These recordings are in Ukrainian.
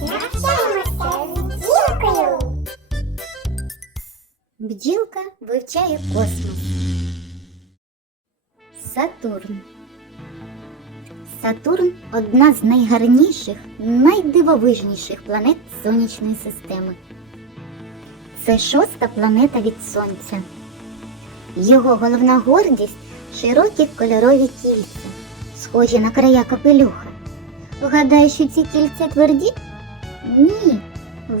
Навчаємося з вивчає космос. Сатурн. Сатурн одна з найгарніших, найдивовижніших планет Сонячної системи. Це шоста планета від Сонця. Його головна гордість широкі кольорові кільця, схожі на края капелюха. Гадаєш, що ці кільця тверді? Ні.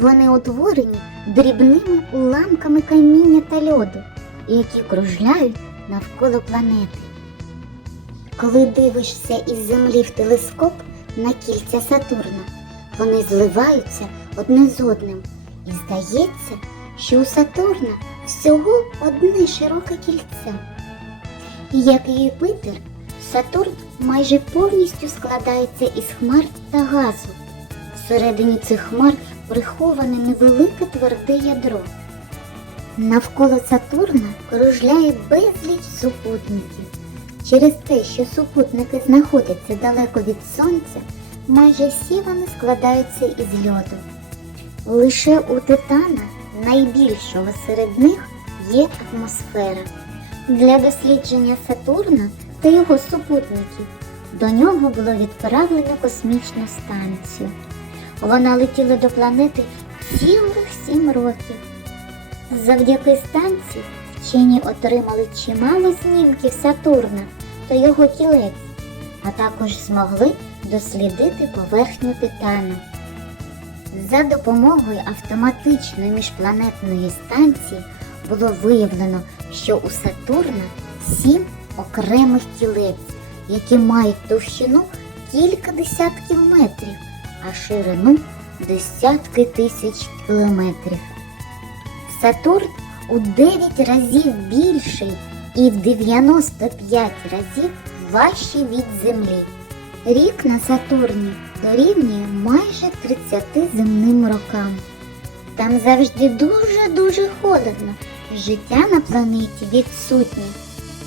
Вони утворені дрібними уламками каміння та льоду, які кружляють навколо планети. Коли дивишся із землі в телескоп на кільця Сатурна, вони зливаються одне з одним, і здається, що у Сатурна всього одне широке кільце. Як і Юпитер, Сатурн майже повністю складається із хмар та газу. Всередині цих хмар приховане невелике тверде ядро. Навколо Сатурна кружляє безліч супутників. Через те, що супутники знаходяться далеко від Сонця, майже всі вони складаються із льоду. Лише у Титана, найбільшого серед них, є атмосфера. Для дослідження Сатурна та його супутників до нього було відправлено космічну станцію. Вона летіла до планети цілих сім років. Завдяки станції вчені отримали чимало знімків Сатурна та його кілець, а також змогли дослідити поверхню Титана. За допомогою автоматичної міжпланетної станції було виявлено, що у Сатурна сім окремих кілець, які мають товщину кілька десятків метрів а ширину десятки тисяч кілометрів. Сатурн у 9 разів більший і в 95 разів важчий від Землі. Рік на Сатурні дорівнює майже 30 земним рокам. Там завжди дуже-дуже холодно. Життя на планеті відсутнє.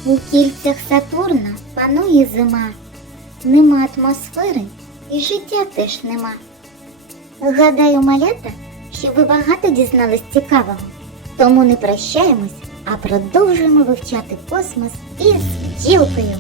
У кільцях Сатурна панує зима. Нема атмосфери і життя теж нема. Гадаю, малята, що ви багато дізнались цікавого. Тому не прощаємось, а продовжуємо вивчати космос із бджілкою.